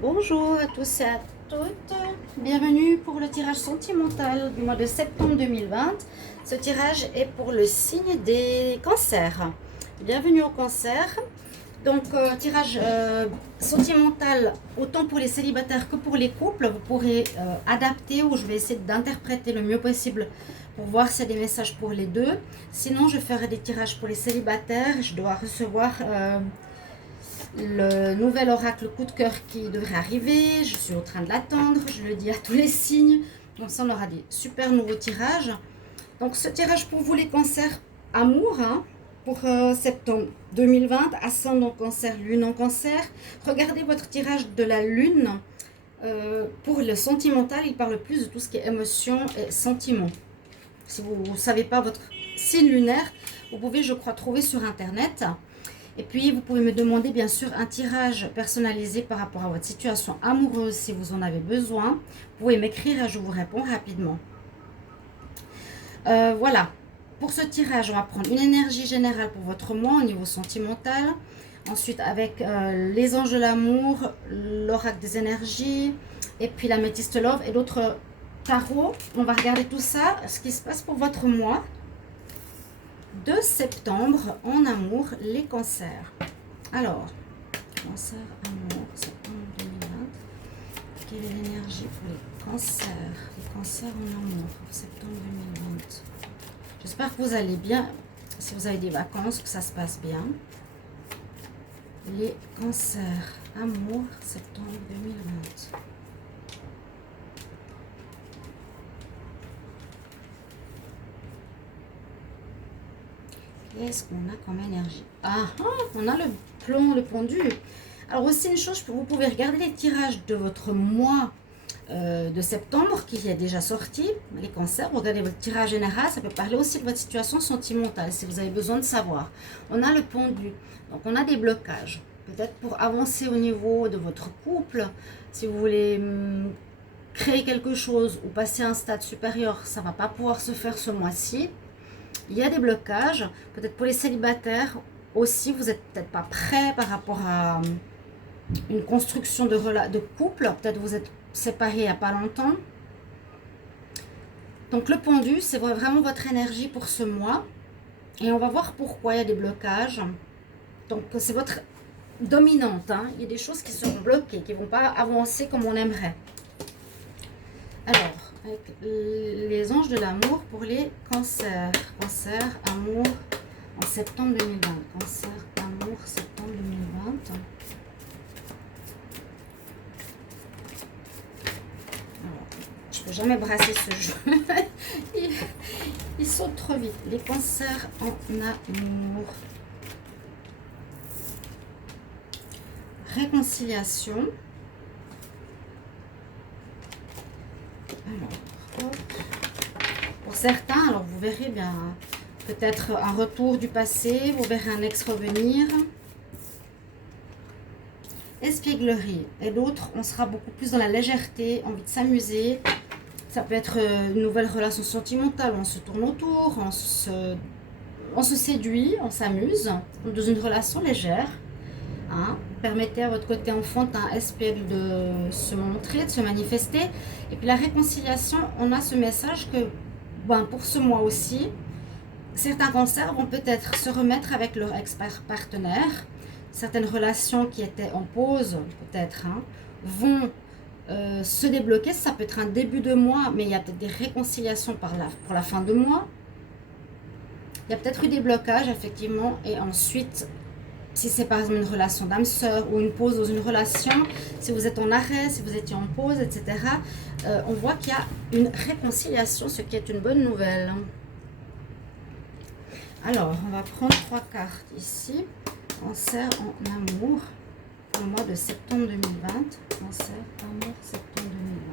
Bonjour à tous et à toutes, bienvenue pour le tirage sentimental du mois de septembre 2020. Ce tirage est pour le signe des cancers. Bienvenue au cancer. Donc tirage sentimental autant pour les célibataires que pour les couples. Vous pourrez adapter ou je vais essayer d'interpréter le mieux possible pour voir s'il y a des messages pour les deux. Sinon je ferai des tirages pour les célibataires. Je dois recevoir le nouvel oracle coup de cœur qui devrait arriver. Je suis en train de l'attendre, je le dis à tous les signes. Donc ça, on aura des super nouveaux tirages. Donc ce tirage pour vous les cancers amour, pour septembre 2020, ascendant cancer, lune en cancer. Regardez votre tirage de la lune. Pour le sentimental, il parle plus de tout ce qui est émotion et sentiment. Si vous ne savez pas votre signe lunaire, vous pouvez, je crois, trouver sur internet. Et puis, vous pouvez me demander, bien sûr, un tirage personnalisé par rapport à votre situation amoureuse si vous en avez besoin. Vous pouvez m'écrire et je vous réponds rapidement. Voilà. Pour ce tirage, on va prendre une énergie générale pour votre mois au niveau sentimental. Ensuite, avec les anges de l'amour, l'oracle des énergies, et puis la métiste love et d'autres tarots. On va regarder tout ça, ce qui se passe pour votre mois de septembre en amour, les cancers. Alors, cancer, amour, septembre 2020. Quelle est l'énergie pour les cancers en amour, septembre 2020. J'espère que vous allez bien, si vous avez des vacances, que ça se passe bien. Les cancers, amour, septembre 2020. Qu'est-ce qu'on a comme énergie? On a le plomb, le pendu. Alors aussi une chose, vous pouvez regarder les tirages de votre mois de septembre qui est déjà sorti. Les cancers, regardez votre tirage général, ça peut parler aussi de votre situation sentimentale si vous avez besoin de savoir. On a le pendu, donc on a des blocages. Peut-être pour avancer au niveau de votre couple, si vous voulez créer quelque chose ou passer à un stade supérieur, ça ne va pas pouvoir se faire ce mois-ci. Il y a des blocages, peut-être pour les célibataires aussi, vous n'êtes peut-être pas prêt par rapport à une construction de couple, peut-être vous êtes séparés il n'y a pas longtemps. Donc le pendu, c'est vraiment votre énergie pour ce mois. Et on va voir pourquoi il y a des blocages. Donc c'est votre dominante, il y a des choses qui seront bloquées, qui ne vont pas avancer comme on aimerait. Alors, avec les anges de l'amour pour les cancers. Cancer, amour, en septembre 2020. Cancer, amour, septembre 2020. Alors, je ne peux jamais brasser ce jeu. il saute trop vite. Les cancers en amour. Réconciliation. Alors, pour certains, alors vous verrez bien peut-être un retour du passé, vous verrez un ex revenir, espièglerie, et d'autres, on sera beaucoup plus dans la légèreté, envie de s'amuser. Ça peut être une nouvelle relation sentimentale, on se tourne autour, on se séduit, on s'amuse, dans une relation légère. Permettez à votre côté enfantin, espiègle de se montrer, de se manifester. Et puis la réconciliation, on a ce message que, pour ce mois aussi, certains cancers vont peut-être se remettre avec leur ex-partenaire. Certaines relations qui étaient en pause, peut-être, vont se débloquer. Ça peut être un début de mois, mais il y a peut-être des réconciliations pour la fin de mois. Il y a peut-être eu des blocages, effectivement, et ensuite, si c'est par exemple une relation d'âme sœur ou une pause dans une relation, si vous êtes en arrêt, si vous étiez en pause, etc., on voit qu'il y a une réconciliation, ce qui est une bonne nouvelle. Alors, on va prendre 3 cartes ici. Cancer en amour, pour le mois de septembre 2020. Cancer, amour, septembre 2020.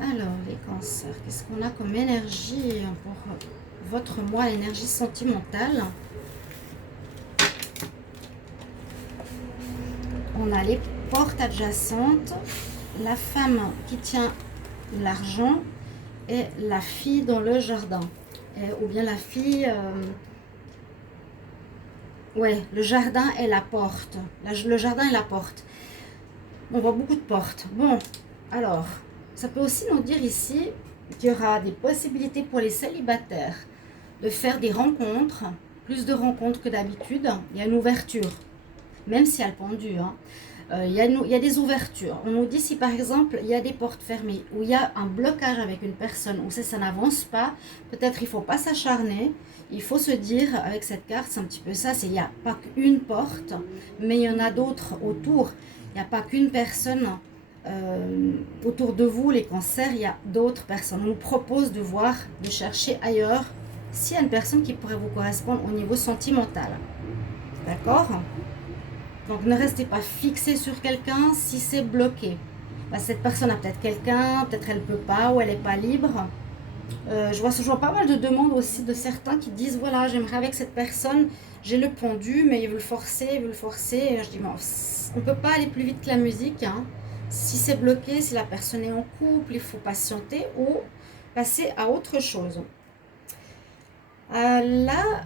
Alors, les cancers, qu'est-ce qu'on a comme énergie pour votre mois, l'énergie sentimentale? on a les portes adjacentes, la femme qui tient l'argent et la fille dans le jardin. Ou bien la fille... ouais, le jardin et la porte. Le jardin et la porte. On voit beaucoup de portes. Bon, alors, ça peut aussi nous dire ici qu'il y aura des possibilités pour les célibataires de faire des rencontres, plus de rencontres que d'habitude. Il y a une ouverture, même si elle pendu. Hein. Il y a des ouvertures. On nous dit si par exemple il y a des portes fermées, où il y a un blocage avec une personne, où ça n'avance pas, peut-être il ne faut pas s'acharner. Il faut se dire, avec cette carte, c'est un petit peu ça, il n'y a pas qu'une porte, mais il y en a d'autres autour. Il n'y a pas qu'une personne autour de vous, les cancers, il y a d'autres personnes. On nous propose de voir, de chercher ailleurs, s'il y a une personne qui pourrait vous correspondre au niveau sentimental. D'accord ? Donc ne restez pas fixé sur quelqu'un si c'est bloqué. Bah, cette personne a peut-être quelqu'un, peut-être elle ne peut pas ou elle n'est pas libre. Je vois pas mal de demandes aussi de certains qui disent voilà, j'aimerais avec cette personne, j'ai le pendu, mais il veut le forcer, il veut le forcer. Et je dis bon, on ne peut pas aller plus vite que la musique. Hein. Si c'est bloqué, si la personne est en couple, il faut patienter ou passer à autre chose. Là,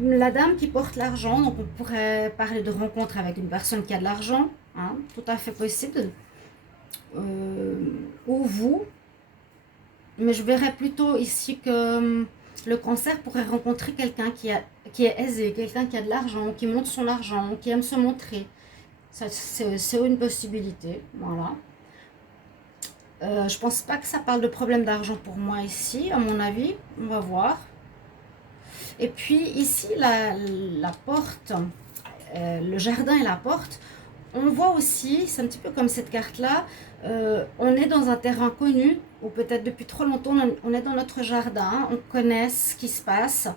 la dame qui porte l'argent, donc on pourrait parler de rencontre avec une personne qui a de l'argent, hein, tout à fait possible. Ou vous. Mais je verrais plutôt ici que le cancer pourrait rencontrer quelqu'un qui est aisé, quelqu'un qui a de l'argent, qui montre son argent, qui aime se montrer. C'est une possibilité, voilà. Je pense pas que ça parle de problème d'argent pour moi ici, à mon avis. On va voir. Et puis ici, la porte, le jardin et la porte, on voit aussi, c'est un petit peu comme cette carte-là, on est dans un terrain connu, ou peut-être depuis trop longtemps, on est dans notre jardin, on connaît ce qui se passe,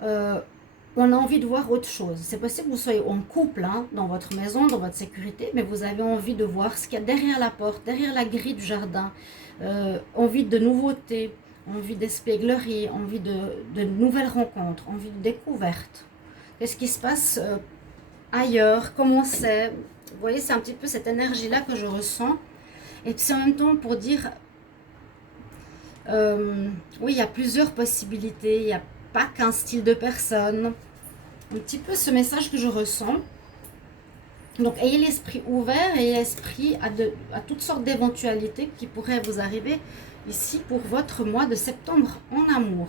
on a envie de voir autre chose. C'est possible que vous soyez en couple, hein, dans votre maison, dans votre sécurité, mais vous avez envie de voir ce qu'il y a derrière la porte, derrière la grille du jardin, envie de nouveautés, envie d'espièglerie, envie de nouvelles rencontres, envie de découverte. Qu'est-ce qui se passe ailleurs, comment c'est. Vous voyez, c'est un petit peu cette énergie-là que je ressens. Et puis en même temps pour dire, oui, il y a plusieurs possibilités, il n'y a pas qu'un style de personne. Un petit peu ce message que je ressens. Donc, ayez l'esprit ouvert, ayez l'esprit à toutes sortes d'éventualités qui pourraient vous arriver ici pour votre mois de septembre en amour.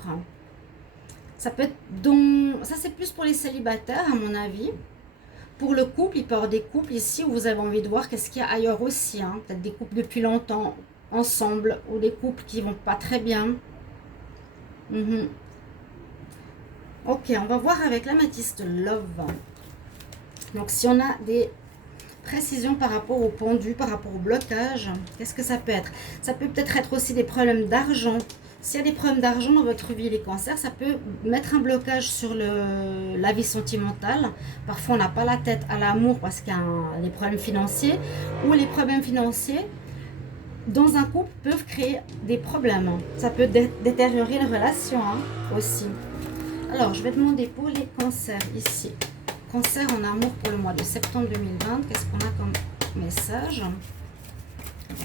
Ça peut être ça c'est plus pour les célibataires à mon avis. Pour le couple, il peut y avoir des couples ici où vous avez envie de voir qu'est-ce qu'il y a ailleurs aussi. Hein. Peut-être des couples depuis longtemps ensemble ou des couples qui vont pas très bien. Ok, on va voir avec l'améthyste Love. Donc si on a des précisions par rapport au pendu, par rapport au blocage, qu'est-ce que ça peut être? Ça peut peut-être être aussi des problèmes d'argent. S'il y a des problèmes d'argent dans votre vie, les cancers, ça peut mettre un blocage sur la vie sentimentale. Parfois, on n'a pas la tête à l'amour parce qu'il y a des problèmes financiers. Ou les problèmes financiers, dans un couple, peuvent créer des problèmes. Ça peut détériorer les relations hein, aussi. Alors, je vais demander pour les cancers ici. Cancer en amour pour le mois de septembre 2020. Qu'est-ce qu'on a comme message ?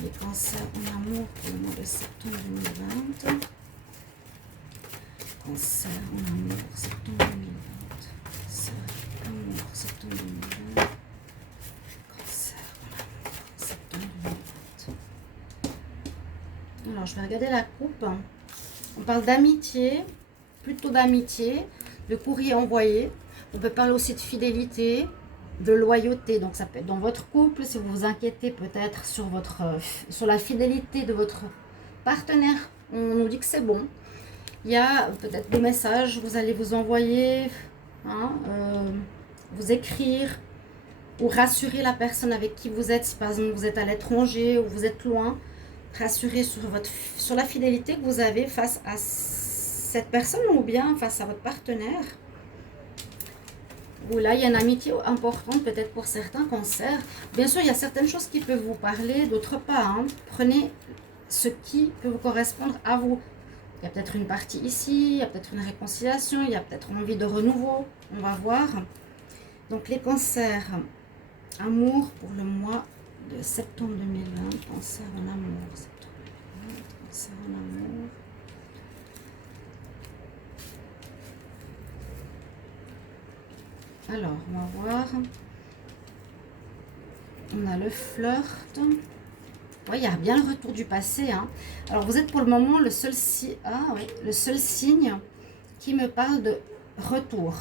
Les cancers en amour pour le mois de septembre 2020. Cancer en amour, septembre 2020. Cancer, amour, septembre 2020. Cancer en amour, septembre 2020. Alors, je vais regarder la coupe. On parle d'amitié, plutôt d'amitié, de courrier envoyé. On peut parler aussi de fidélité, de loyauté. Donc ça peut être dans votre couple, si vous vous inquiétez peut-être sur la fidélité de votre partenaire. On nous dit que c'est bon. Il y a peut-être des messages, vous allez vous envoyer, hein, vous écrire ou rassurer la personne avec qui vous êtes. Si par exemple vous êtes à l'étranger ou vous êtes loin, rassurer sur la fidélité que vous avez face à cette personne ou bien face à votre partenaire. Ou là, il y a une amitié importante peut-être pour certains cancers. Bien sûr, il y a certaines choses qui peuvent vous parler, d'autres pas. Hein. Prenez ce qui peut vous correspondre à vous. Il y a peut-être une partie ici, il y a peut-être une réconciliation, il y a peut-être une envie de renouveau. On va voir. Donc les cancers, Amour pour le mois de septembre 2020. Cancer en amour. Septembre 2020, cancer en amour. Alors, on va voir. On a le flirt. Oui, il y a bien le retour du passé. Hein. Alors, vous êtes pour le moment le seul, le seul signe qui me parle de retour.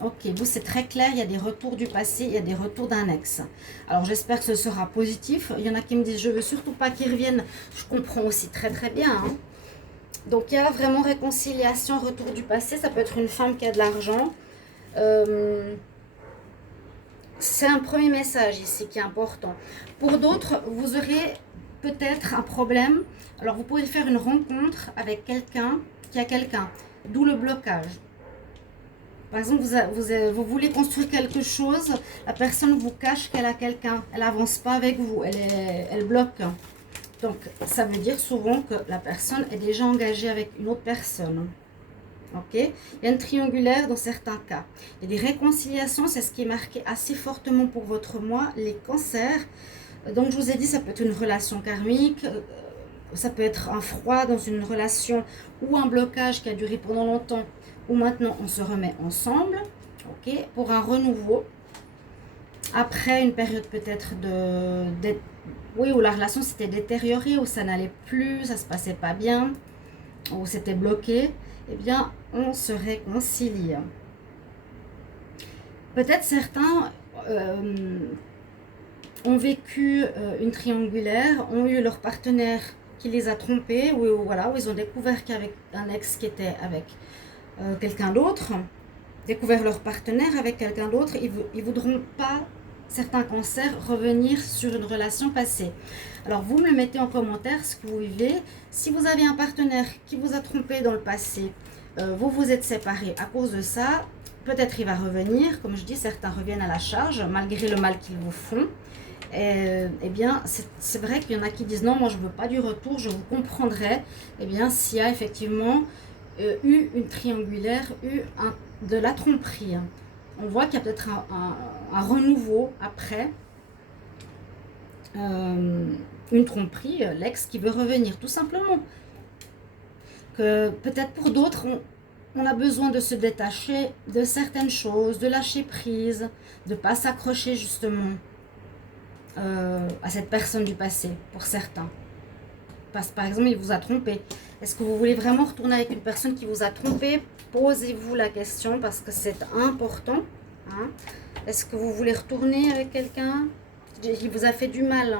Ok, vous, c'est très clair. Il y a des retours du passé. Il y a des retours d'un ex. Alors, j'espère que ce sera positif. Il y en a qui me disent, je veux surtout pas qu'ils reviennent. Je comprends aussi très, très bien. Hein. Donc, il y a vraiment réconciliation, retour du passé. Ça peut être une femme qui a de l'argent. C'est un premier message ici qui est important. Pour d'autres, vous aurez peut-être un problème. Alors, vous pourrez faire une rencontre avec quelqu'un qui a quelqu'un, d'où le blocage. Par exemple, vous voulez construire quelque chose, la personne vous cache qu'elle a quelqu'un, elle n'avance pas avec vous, elle bloque. Donc, ça veut dire souvent que la personne est déjà engagée avec une autre personne. Ok, il y a une triangulaire dans certains cas. Il y a des réconciliations, c'est ce qui est marqué assez fortement pour votre mois, les cancers. Donc, je vous ai dit, ça peut être une relation karmique, ça peut être un froid dans une relation ou un blocage qui a duré pendant longtemps, ou maintenant on se remet ensemble, ok, pour un renouveau. Après une période peut-être oui, où la relation s'était détériorée, où ça n'allait plus, ça se passait pas bien, où c'était bloqué, eh bien, on se réconcilie. Peut-être certains ont vécu une triangulaire, ont eu leur partenaire qui les a trompés, ou voilà, où ils ont découvert qu'avec un ex qui était avec quelqu'un d'autre, découvert leur partenaire avec quelqu'un d'autre, ils voudront pas, certains cancers, revenir sur une relation passée. Alors, vous me le mettez en commentaire, ce que vous vivez. Si vous avez un partenaire qui vous a trompé dans le passé, vous vous êtes séparés à cause de ça, peut-être il va revenir. Comme je dis, certains reviennent à la charge, malgré le mal qu'ils vous font. Eh bien, c'est vrai qu'il y en a qui disent non, moi je ne veux pas du retour, je vous comprendrai. Eh bien, s'il y a effectivement eu une triangulaire, de la tromperie. On voit qu'il y a peut-être un renouveau après une tromperie, l'ex qui veut revenir, tout simplement. Que peut-être pour d'autres, on a besoin de se détacher de certaines choses, de lâcher prise, de ne pas s'accrocher justement à cette personne du passé, pour certains. Parce que par exemple, il vous a trompé. Est-ce que vous voulez vraiment retourner avec une personne qui vous a trompé? Posez-vous la question parce que c'est important. Hein. Est-ce que vous voulez retourner avec quelqu'un qui vous a fait du mal?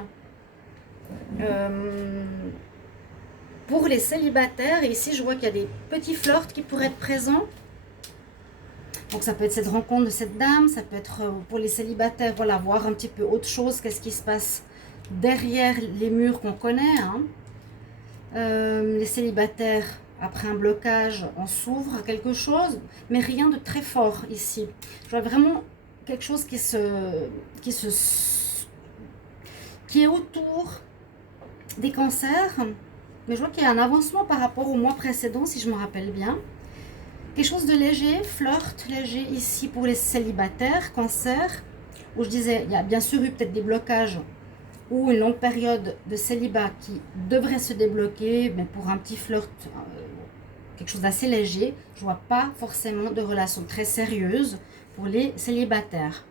Pour les célibataires, ici je vois qu'il y a des petits flirts qui pourraient être présents. Donc ça peut être cette rencontre de cette dame, ça peut être pour les célibataires, voilà, voir un petit peu autre chose, qu'est-ce qui se passe derrière les murs qu'on connaît. Hein. Les célibataires, après un blocage, on s'ouvre à quelque chose, mais rien de très fort ici. Je vois vraiment quelque chose qui est autour des cancers, mais je vois qu'il y a un avancement par rapport au mois précédent, si je me rappelle bien. Quelque chose de léger, flirt léger ici pour les célibataires, cancer, où je disais, il y a bien sûr eu peut-être des blocages ou une longue période de célibat qui devrait se débloquer, mais pour un petit flirt, quelque chose d'assez léger. Je vois pas forcément de relation très sérieuse pour les célibataires.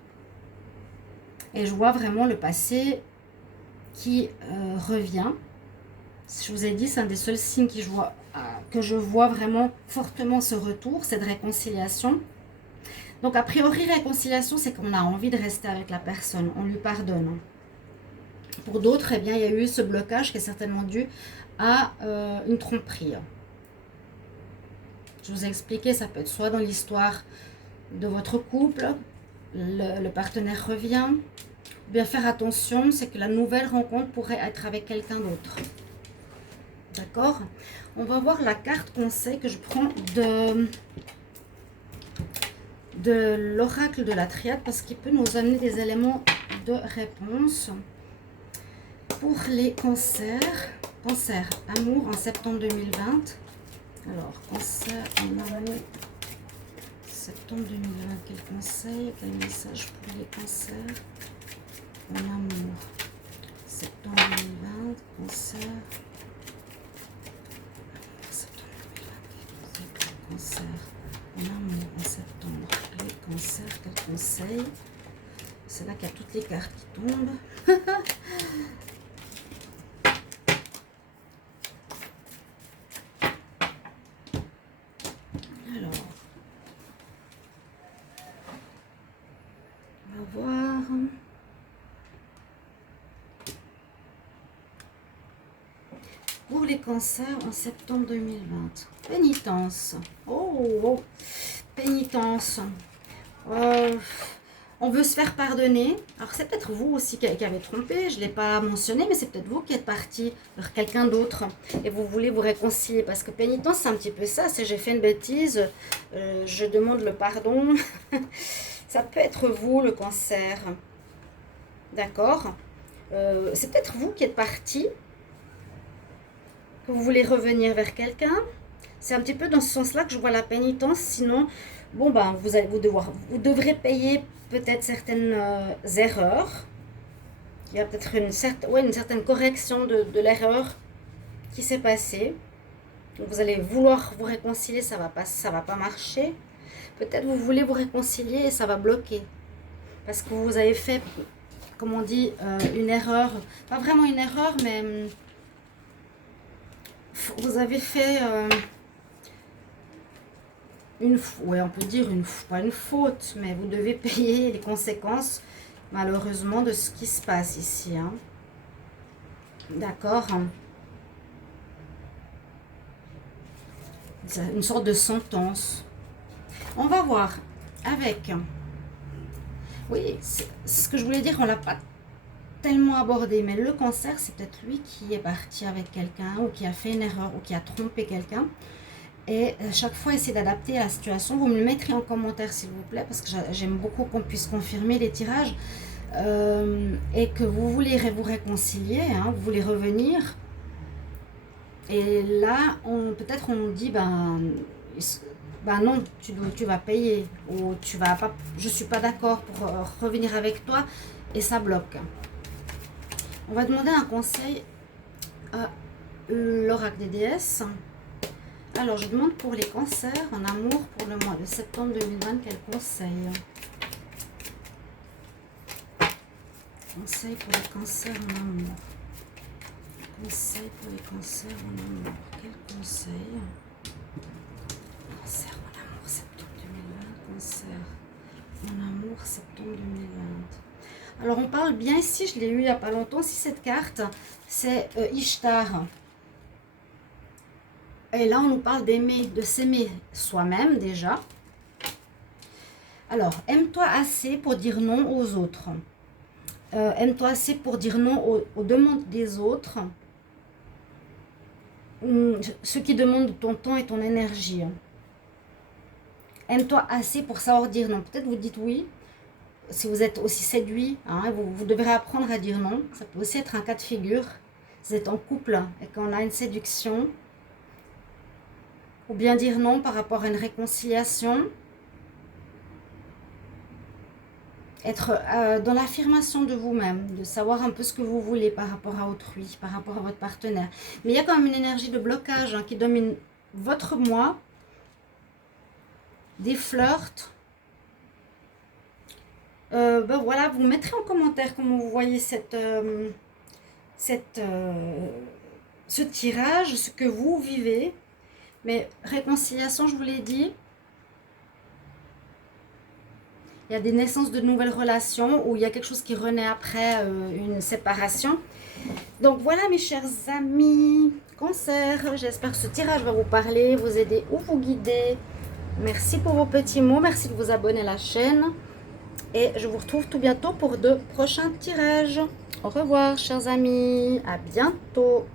Et je vois vraiment le passé qui revient. Je vous ai dit, c'est un des seuls signes que je vois vraiment fortement ce retour, cette réconciliation. Donc a priori, réconciliation, c'est qu'on a envie de rester avec la personne, on lui pardonne. Pour d'autres, eh bien, il y a eu ce blocage qui est certainement dû à une tromperie. Je vous ai expliqué, ça peut être soit dans l'histoire de votre couple, le partenaire revient. Bien faire attention, c'est que la nouvelle rencontre pourrait être avec quelqu'un d'autre. D'accord? On va voir la carte conseil que je prends de l'oracle de la triade parce qu'il peut nous amener des éléments de réponse. Pour les cancers, cancer, amour en septembre 2020. Alors, cancer en amour, septembre 2020, quel conseil, quel message pour les cancers? en amour. Septembre 2020, cancer. Septembre 2020, cancer. En amour, en septembre. Les cancers, quel conseil? C'est là qu'il y a toutes les cartes qui tombent. Alors, on va voir. Pour les cancers en septembre 2020. Pénitence. Oh, pénitence. On veut se faire pardonner. Alors c'est peut-être vous aussi qui avez trompé, je ne l'ai pas mentionné, mais c'est peut-être vous qui êtes parti vers quelqu'un d'autre et vous voulez vous réconcilier. Parce que pénitence, c'est un petit peu ça, c'est j'ai fait une bêtise, je demande le pardon. Ça peut être vous, le cancer. D'accord. C'est peut-être vous qui êtes parti, que vous voulez revenir vers quelqu'un. C'est un petit peu dans ce sens-là que je vois la pénitence, sinon... Bon, ben, vous devrez payer peut-être certaines erreurs. Il y a peut-être une certaine correction de l'erreur qui s'est passée. Donc vous allez vouloir vous réconcilier, ça va pas marcher. Peut-être vous voulez vous réconcilier et ça va bloquer. Parce que vous avez fait, comme on dit, une erreur. Pas vraiment une erreur, mais vous avez fait... on peut dire pas une faute, mais vous devez payer les conséquences, malheureusement, de ce qui se passe ici. Hein. D'accord. C'est une sorte de sentence. On va voir avec... Oui, ce que je voulais dire, on ne l'a pas tellement abordé, mais le cancer, c'est peut-être lui qui est parti avec quelqu'un, ou qui a fait une erreur, ou qui a trompé quelqu'un. Et chaque fois, essayez d'adapter à la situation. Vous me le mettrez en commentaire, s'il vous plaît, parce que j'aime beaucoup qu'on puisse confirmer les tirages. Et que vous voulez vous réconcilier, hein, vous voulez revenir. Et là, peut-être on nous dit, ben non, tu vas payer. Ou tu vas pas, je ne suis pas d'accord pour revenir avec toi. Et ça bloque. On va demander un conseil à l'oracle des déesses. Alors, je demande pour les cancers en amour pour le mois de septembre 2020, quel conseil? Conseil pour les cancers en amour. Conseil pour les cancers en amour. Quel conseil? Cancer en amour, septembre 2020. Cancer en amour, septembre 2020. Alors, on parle bien ici, je l'ai eu il n'y a pas longtemps, si cette carte, c'est Ishtar. Et là, on nous parle d'aimer, de s'aimer soi-même déjà. Alors, aime-toi assez pour dire non aux autres. Aime-toi assez pour dire non aux demandes des autres. Ceux qui demandent ton temps et ton énergie. Aime-toi assez pour savoir dire non. Peut-être vous dites oui. Si vous êtes aussi séduit, hein, vous devrez apprendre à dire non. Ça peut aussi être un cas de figure. Vous êtes en couple et qu'on a une séduction. Ou bien dire non par rapport à une réconciliation. Être dans l'affirmation de vous-même, de savoir un peu ce que vous voulez par rapport à autrui, par rapport à votre partenaire. Mais il y a quand même une énergie de blocage hein, qui domine votre moi, des flirts. Ben voilà, vous mettrez en commentaire comment vous voyez ce tirage, ce que vous vivez. Mais réconciliation, je vous l'ai dit, il y a des naissances de nouvelles relations ou il y a quelque chose qui renaît après une séparation. Donc voilà mes chers amis, cancer, j'espère que ce tirage va vous parler, vous aider ou vous guider. Merci pour vos petits mots, merci de vous abonner à la chaîne. Et je vous retrouve tout bientôt pour de prochains tirages. Au revoir chers amis, à bientôt.